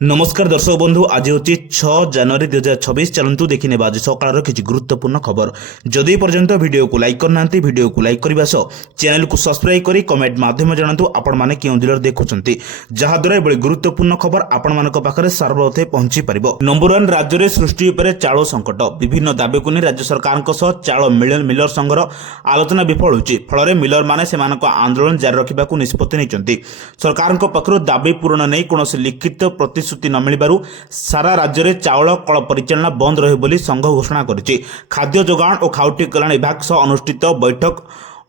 नमस्कार दर्शक बंधु आज हूँ 6 जनवरी 2026। चलतु देखने आज सकाल किसी गुरुत्वपूर्ण खबर। जदि पर्यंत वीडियो को लाइक करना वीडियो को लाइक करने सह चैनल को सब्सक्राइब करी कमेंट माध्यम जनातु आपण मैंने क्यों जिले देखुंत जहाद्वारा एभली गुरुत्वपूर्ण खबर आपण मान पाखे सर्वप्रथम पहुंची पार। नंबर 1 राज्य में सृष्टि चाउल संकट। विभिन्न दाबी को नहीं राज्य सरकार चाउल मिलर संघर आलोचना विफल होती फल मिलर मैंने आंदोलन जारी रखा निष्पत्ति नहीं। सरकार पक्षर दाबी पूरण नहीं कौन लिखित प्रतिश्रुति न मिलबारु सारा राज्य में चाउल कल परिचालना बंद रहे बोली संघ घोषणा करिछि। खाद्य जोगाण और खाउटी कल्याण विभाग सह अनुष्ठित बैठक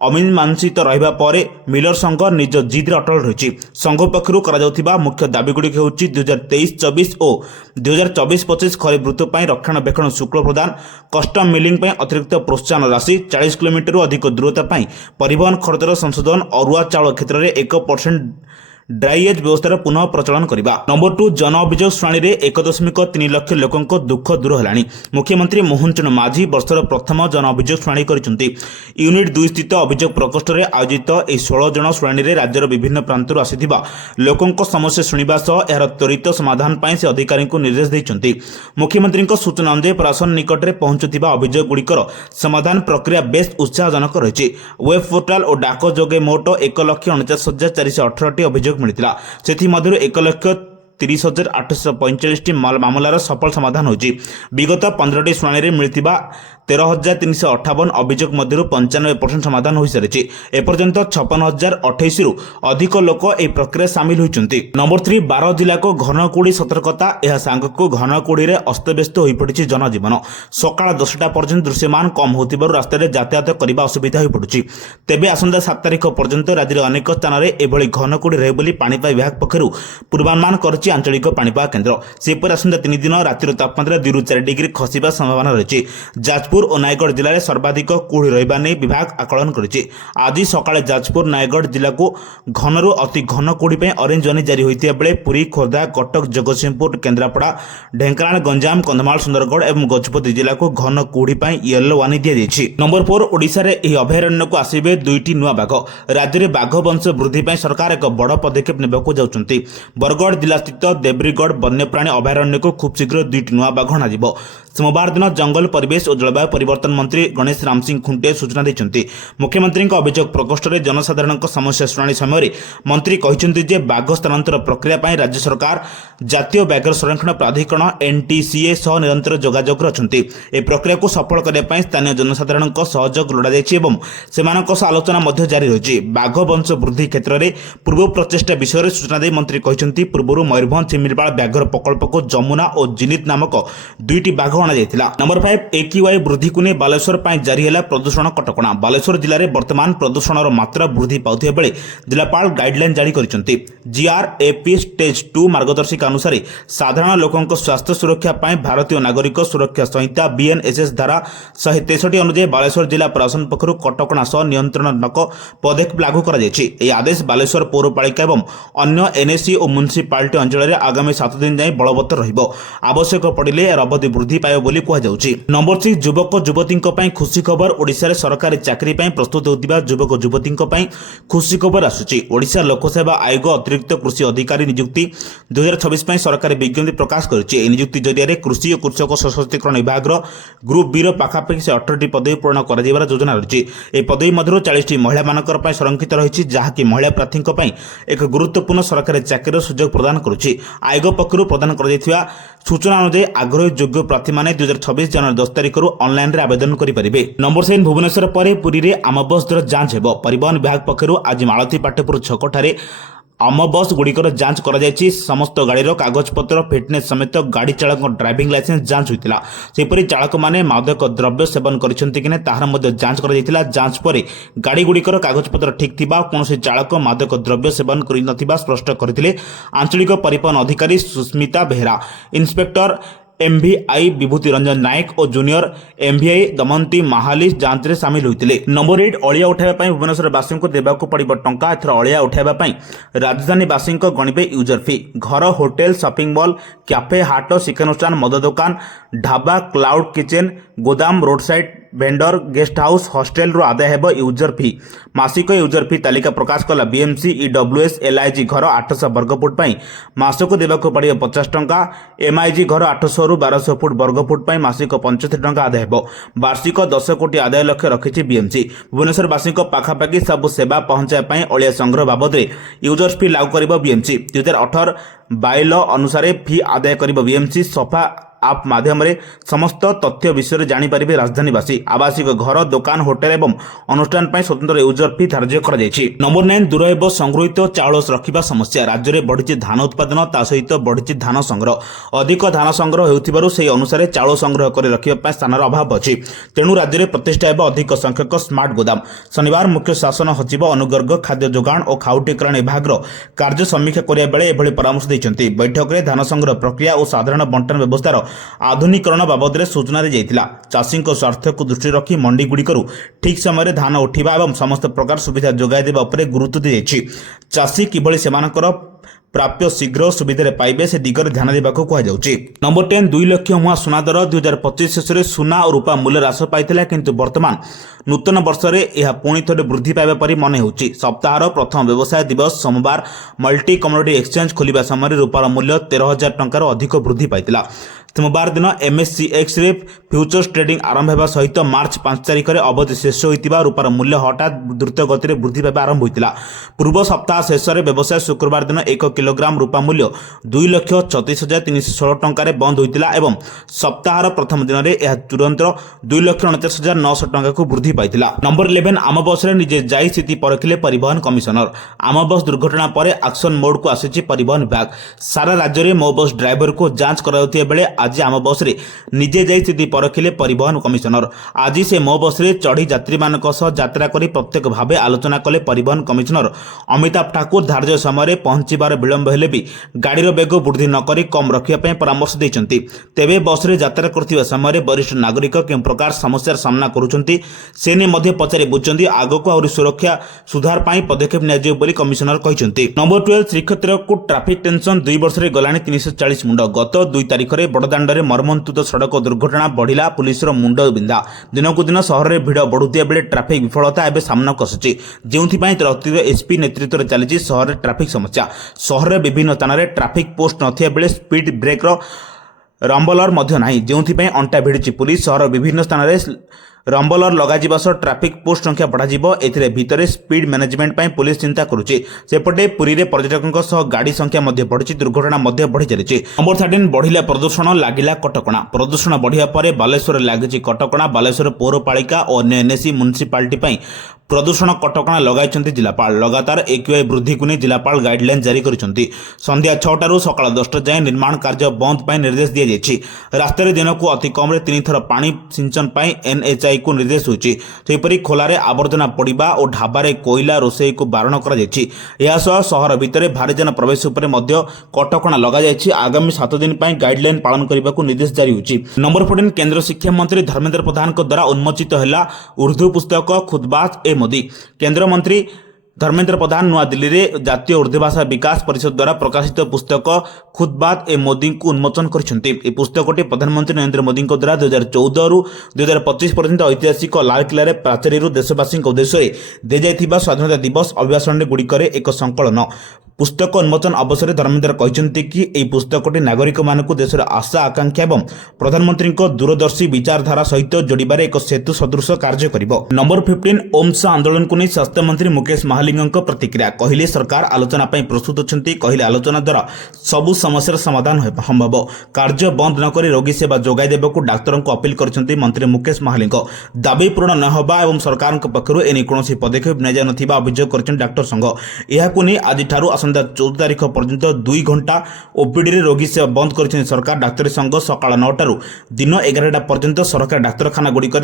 अमीमांसित रहिबा परे मिलर संघ निज जिद अटल रही। संघ पक्षरु करा जाउथिबा मुख्य दाबीगुड़िक होउछि 2023-24 और 2024-25 खरीफ ऋतु पर रक्षणाबेक्षण शुल्क प्रदान, कस्टम मिलिंग पर अतिरिक्त प्रोत्साहन राशि, 40 किलोमीटर अधिक दूरता पर परिवहन खर्चर संशोधन, अरुआ चाउल क्षेत्र में 1% ड्राइएज व्यवस्था पुनः प्रचलन करने। नंबर 2 जन अभियोग शुणाणी में 1.3 लाख लोकों दुख दूर है। मुख्यमंत्री मोहन चरण माझी वर्षर प्रथम जन अभियोग शुणाणी कर यूनिट 2 स्थित अभियोग प्रकोष्ठ में आयोजित यह 16 जन शुणाणी में राज्यर विभिन्न प्रांतर आसिथिबा लोकों समस्या शुणा सह यार त्वरित समाधान पर से अधिकारी को निर्देश देते। मुख्यमंत्री सूचना अनुसार प्रशासन निकट में पहुंचुवा अभियोग गुड़िकर समाधान प्रक्रिया बेस उत्साहजनक रही। वेब पोर्टाल और डाक जोगे मोट 1,49,418 अभियोग मिलता से 1,30,845 मामलार सफल समाधान होगी। विगत 15टी शुणाणी मिलता 13,358 अभियोग मध्य 95% समाधान हो सारी। एपर्यंत 56,028 रु अधिक लोक यह प्रक्रिया सामिल होती। नंबर 3 12 जिला को घनकुड़ी सतर्कता। यह सांग को घनकुड़ी में अस्तव्यस्त हो पड़ी जनजीवन। सकाळ 10टा पर्यंत दृश्यमान कम हो रास्त यातायात करने असुविधा हो पड़ी। तेबे आसंता 7 तारिख पर्यंत राज्य अनेक स्थान में एभली घनकुड़ी रहे बोली पाणीपाग विभाग पक्षर पूर्वानुमान कर आंचलिक पाणीपाग केन्द्र। सेपरि आसंता 3 दिन रातिर तापमात्रा 2 ରୁ 4 डिग्री खसिबा संभावना रही। जाजपुर और नायगढ़ जिले में सर्वाधिक कुहुड़ी रहिबा नै विभाग आकलन करिछि। आज सकाळे जाजपुर नायगढ़ जिला को घनरू अति घन कुहुड़ी पे ऑरेंज वार्निंग जारी होइतिया बेले पुरी, खोर्धा, कटक, जगतसिंहपुर, केन्द्रापड़ा, ढेंकानाल, गंजाम, कंधमाल, सुंदरगढ़ और गजपति जिला को घन कुहुड़ी पे येलो वार्निंग दिया जाइछि। नंबर 4 ओडिशा रे एही अभयारण्य को आसीबे 2टी नुआ बाघ। राज्य में बाघ वंश वृद्धि पे सरकार एक बड़ पदक्षेप नेबाकू जाउछन्ति। बरगढ़ जिला स्थित देब्रीगढ़ वन्यप्राणी अभयारण्य को खूब शीघ्र 2टी नुआ बाघ अणाजिबो। सोमवार दिन जंगल परिवेश और जलवायु परिवर्तन मंत्री गणेश राम सिंह खुंटे सूचना देते। मुख्यमंत्री अभियोग प्रकोष्ठ में जनसाधारण समस्या शुणाणी समय मंत्री कहते बाघ स्थानांतर प्रक्रिया पर राज्य सरकार जातीय व्याघ्र संरक्षण प्राधिकरण NTCA सह निरंतर जोगाजोग अच्छी। ए प्रक्रिया को सफल करने स्थानीय जनसाधारण सहयोग लोड़ा से आलोचना जारी रही। बाघ वंश वृद्धि क्षेत्र में पूर्व प्रचेषा विषय में सूचना दे मंत्री कहते पूर्व मयूरभंज शिमिलीपाल व्याघ्र प्रकल्प को जमुना और जिनित नामक 2टी बाघ अणाଯାଇଥିଲା। नंबर 5 AQI वृद्धि को नहीं बालेश्वर जारी है प्रदूषण कटकणा। बालेश्वर जिले में वर्तमान प्रदूषण मात्रा वृद्धि पाउथिबा बेले जिलापाल गाइडलाइन जारी करिसेंति। GRAP स्टेज 2 मार्गदर्शिका अनुसार साधारण लोकों स्वास्थ्य सुरक्षा पर भारतीय नागरिक सुरक्षा संहिता BNSS धारा 163 अनुसार बालेश्वर जिला प्रशासन पक्षर कटकणा सह नियंत्रणात्मक पदक्षेप लागू कर आदेश बालेश्वर पौरपालिका और अन्य NSC और म्युनिसिपालिटी अंचल में आगामी 7 दिन जाए बलवत्तर रहिबो। आवश्यक पड़िले यार अवधि वृद्धि पाइब बोली कहुछि। नंबर 6 युवक युवती खुशी खबर। ओडिशा रे सरकारी चाकरी ପାଇଁ प्रस्तुत होतिबा युवक युवती खुशी खबर आसुछि। ओडिशा लोकसेवा आयोग अतिरिक्त कृषि अधिकारी नियुक्ति 2026 ପାଇଁ सरकारी विज्ञप्ति प्रकाश करिछि। ए नियुक्ति जरिया कृषि और कृषक सशक्तिकरण विभाग ग्रुप बी पाखापाखि 18टी पदवी पूर्ण कर योजना रही। ए पदवी मध्य 40टी महिला मानकर संरक्षित रही जहाँकि महिला प्रार्थी एक गुरुत्वपूर्ण सरकारी चाकरी सुजोग प्रदान करुछि। आयोग पक्षर प्रदान कर सूचना अनुसार आग्रही योग्य प्रार्थी माने 2026 जनवरी 10 तारिख ऑनलाइन रे आवेदन करेंगे। नंबर 7 भुवनेश्वर पर पुरी रे आम बस दर जांच हेबो। परिवहन विभाग पक्षर आज मालती पाटेपुर छकठारे आम बस गुड़िकर जांच करा जायछि। समस्त गाड़ीर कागजपत्र फिटनेस समेत गाड़ी चालक ड्राइविंग लाइसेंस जांच होइतिला। सेपरि चालक माने मादक द्रव्य सेवन करिसेंति कि नै ताहार मध्ये जांच करा जायतिला। जांच परे गाड़ी गुड़िकर कागजपत्र ठीक थिबा कोनोसी चालक मादक द्रव्य सेवन करि नथिबा स्पष्ट करथिले आंचलिक परिवहन अधिकारी सुस्मिता बेहरा। इंस्पेक्टर एमवीआई विभूति रंजन नायक और जूनियर एमवीआई दमंती महाली जांच में सामिल होते। नंबर 8 अलिया उठाइबा भुवनेश्वरवासी को देवाक पड़िब टंका। एथर अलिया उठाइबा राजधानीवासी गणिबे यूजर फी। घर, होटेल, शॉपिंग मॉल, कैफे, हाट, शिक्षानुष्ठान, मद दुकान, ढाबा, क्लाउड किचेन, गोदाम, roadside vendor, guest house, hostel रो आदाय हेब यूजर फी। मासिक यूजर फी तालिका प्रकाश कला बीएमसी, ईडब्ल्यूएस, एलआईजी घर 800 वर्गफुट पर मासक देवाक पड़े 50 टंका। एमआईजी घर 800 रु 1200 फुट वर्गफुट पर मासिक 75 टंका आदाय हेब। वार्षिक 10 कोटी आदाय लक्ष्य रखिछि बीएमसी। भुवनेश्वरवासी पाखापाखि सब सेवा पहुंचाई अलिया संग्रह बाबद यूजर फी लागू कर बीएमसी। 2018 बाइल अनुसार फी आदाय कर बीएमसी। सफा आप माध्यम समस्त तथ्य विषय जापर राजधानीवासी। आवासिक घर, दुकान, होटेल एवं अनुष्ठान स्वतंत्र यूजर फी धार्य कर। नंबर 9 दूर हेब संगृहित चाउल रखा समस्या। राज्य में बढ़ी धान उत्पादन ता सहित बढ़ी धान संग्रह। अधिक धान संग्रह होथिबारु से अनुसार चाउल संग्रह कर रखा स्थान अभाव अच्छी। तेणु राज्य में प्रतिष्ठा हेब अधिक संख्यक स्मार्ट गोदाम। शनिवार मुख्य शासन सचिव अनुगर्ग खाद्य जोगाण और खाउटीकरण विभाग कार्य समीक्षा करने बेले एभली परामर्श देइछन्ति। बैठक में धान संग्रह प्रक्रिया और साधारण बंटन व्यवस्थार आधुनिकरण बाबद सूचना दी जाइतिला। चाषी स्वार्थ को दृष्टि रखी मंडी गुड़िकरू ठीक समय धान उठा और समस्त प्रकार सुविधा जोगाई देवा उपर गुरुत्व दी जाइछि। चाषी किभली सेमानकर प्राप्य शीघ्र सुविधा पाइबे से दिगरे ध्यान देवा कहुछि। नंबर 10 2 लाख मुआ सुना दर 2025 शेष में सुना और रूपा मूल्य ह्रास पाइथिला, किंतु वर्तमान नूतन वर्ष में यह पुणी थे वृद्धि पाइबा परि मन होउछि। सप्ताहर प्रथम व्यवसाय दिवस सोमवार मल्टी कमोडिटी एक्सचेंज खोलिबा समय रूपार मूल्य 13,000 टंकार अधिक वृद्धि पाइथिला। सोमवार दिन एमएससीएक्स रे फ्यूचर्स ट्रेडिंग आरंभ होगा सहित मार्च 5 तारिख में अवधि शेष होता रूपार मूल्य हठात द्रुत गति में वृद्धि पाइबा आरंभ होता। पूर्व सप्ताह शेष में व्यवसाय शुक्रवार दिन 1 किलोग्राम रूपा मूल्य 2,36,316 टंकार बंद होता एवं सप्ताहर प्रथम दिन में यह तुरंत 2,29,900 टंका को वृद्धि पाइथिला। नंबर 11 आम बस रे निजे जाई स्थिति परखिले परिवहन कमिशनर। आम बस दुर्घटना पर एक्शन मोड को आसी परिवहन विभाग। सारा राज्य में मो बस ड्राइवर को जांच कराउथिया बेले आज आम बस रे निजे जाई स्थिति परखिले परिवहन कमिशनर। आज से मो बस रे चढ़ी यात्री मानक सह यात्रा करी प्रत्येक भावे आलोचना कले परिवहन कमिशनर अमिताभ ठाकुर। धार्य समय पहुंचबार विलंब हेले भी गाड़ीर बेग वृद्धि न करी कम रखिया परामर्श देइछन्ति। तेबे बस रे यात्रा करथिबा समय वरिष्ठ नागरिक कें प्रकार समस्यार सामना करुछन्ति से ने मध्ये पचारि बुझछन्ति। आगको आउरी सुरक्षा सुधार पाई पदक्षेप नियाजियो बोली कमिशनर कहिछन्ति। नंबर 12 श्रीक्षेत्र को ट्रैफिक टेंशन 2 वर्ष रे गलानी 340 मुंड। गत 2 तारिख रे बड़दाण्डरे मर्मन्तुद सड़क दुर्घटना बढ़िला। पुलिस मुंड बिंधा। दिनकू दिन सहर में भिड़ बढ़ुआ बेले ट्रैफिक विफलता एवं सामना आसुची, जो अतिरिक्त एसपी नेतृत्व में चली सहर में ट्रैफिक समस्या। सहर में विभिन्न स्थान में ट्रैफिक पोस्ट नथिया बेले स्पीड ब्रेकर रंबलर नहीं, जो अंटा भिड़ी। पुलिस सहर विभिन्न स्थान में रंबलर लगाଯିबा सह ट्रैफिक पोस्ट संख्या बढ़ाजिबो। एथिरे भितरे स्पीड मैनेजमेंट पई पुलिस चिंता करुछि। सेपटे पुरी रे पर्यटकों सह गाड़ी संख्या मध्ये बढ़िछि, दुर्घटना मध्ये बढ़ि चलिछि। नंबर 13 बढ़िला प्रदूषण लागिला कटकणा। प्रदूषण बढ़िया परे बालेश्वर लागिछि कटकणा। बालेश्वर पौरपालिका और एनएसी म्युनिसिपालिटी पई प्रदूषण कटकणा लगाइछन्ति जिलापाल। लगातार एक्यूआई वृद्धि को नहीं जिलापाल गाइडलाइन जारी करिछन्ति। संध्या 6 रु सकाळ 10 जाए निर्माण कार्य बंद पाई निर्देश दिया जायछि। रास्तार दिन को अति कम 3 थर पानी सिंचन पाई एनएचआई को निर्देश होछि। सेपरि खोलारे आवर्जना पड़िबा और ढाबारे कोयला रोषेई को बारण करा जायछि। या सह शहर भितरे भारी जन प्रवेश उपरे मध्य कटकणा लगा जायछि। आगामी 7 दिन पाई गाइडलाइन पालन करने को निर्देश जारी होछि। नंबर 14 केंद्र शिक्षा मंत्री धर्मेंद्र प्रधान द्वारा उन्मोचित है उर्दू पुस्तक खुदबात ए मोदी। केंद्र मंत्री धर्मेंद्र प्रधान नूआ दिल्ली में जातीय उर्दू भाषा विकास परिषद द्वारा प्रकाशित पुस्तक खुदबात ए मोदी को उन्मोचन करछन्ति। ए पुस्तकटी प्रधानमंत्री नरेंद्र मोदी द्वारा 2014 रु 2025 पर्यंत ऐतिहासिक लालकिला रे प्राचीर देशवासी उद्देश्य दे जाइथिबा स्वाधीनता दिवस अभिभाषण गुड़िकर एक संकलन। पुस्तक उन्मोचन अवसर धर्मेंद्र कहते कि यह पुस्तकटी नागरिक मानक देशर आशा आकांक्षा एवं प्रधानमंत्री दूरदर्शी विचारधारा सहित जोड़बार एक सेतु सदृश कार्य करिबो। नंबर 15 ओमसा आंदोलन को नहीं स्वास्थ्य मंत्री मुकेश महालिंग प्रतिक्रिया। कहले सरकार आलोचना प्रस्तुत अच्छी। कहले आलोचना द्वारा सबु समस्यार समाधान संभव। कार्य बंद नक रोगी सेवा जोगाई देवाक डाक्तर को अपील करछन्ति मंत्री मुकेश महालिंग। दाबी पूर्ण न होबा एवं सरकार पक्षर एने कौन पदक्षेप निजा नथिबा अभियोग करछन डाक्टर संघ। यहाकु नहीं आज आसंता 14 तारिख पर्यंत 2 घंटा ओपीडी रे रोगी सेवा बंद कर सरकार। डाक्तरी संघ सकाळ 9 दिन 11टा पर्यंत सरकारी डाक्तरखाना गुड़िक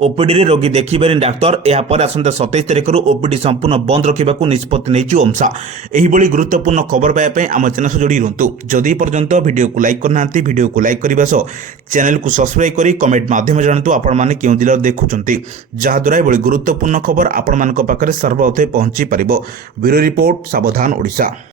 ओपीडी रे रोगी देखिबेनि डाक्तर। यापर आसंता 27 तारिख ओपीडी संपूर्ण बंद रखा निष्पत्ति नहीं ओमसा। एहिभଳି गुरुत्वपूर्ण खबर पाइबा आम चैनल से जोड़ी रुहतु। जदि पर्यंत वीडियो को लाइक करना वीडियो को लाइक करने सह चैनल को सब्सक्राइब करी कमेंट माध्यम जानतु आपण माने केउ जिला देखुचंती, जहाद्वारा एभଳି गुरुत्वपूर्ण खबर आपण मानक पाखरे सर्वप्रथमे पहुंची परिबो। ब्यूरो रिपोर्ट, सावधान ओडिशा।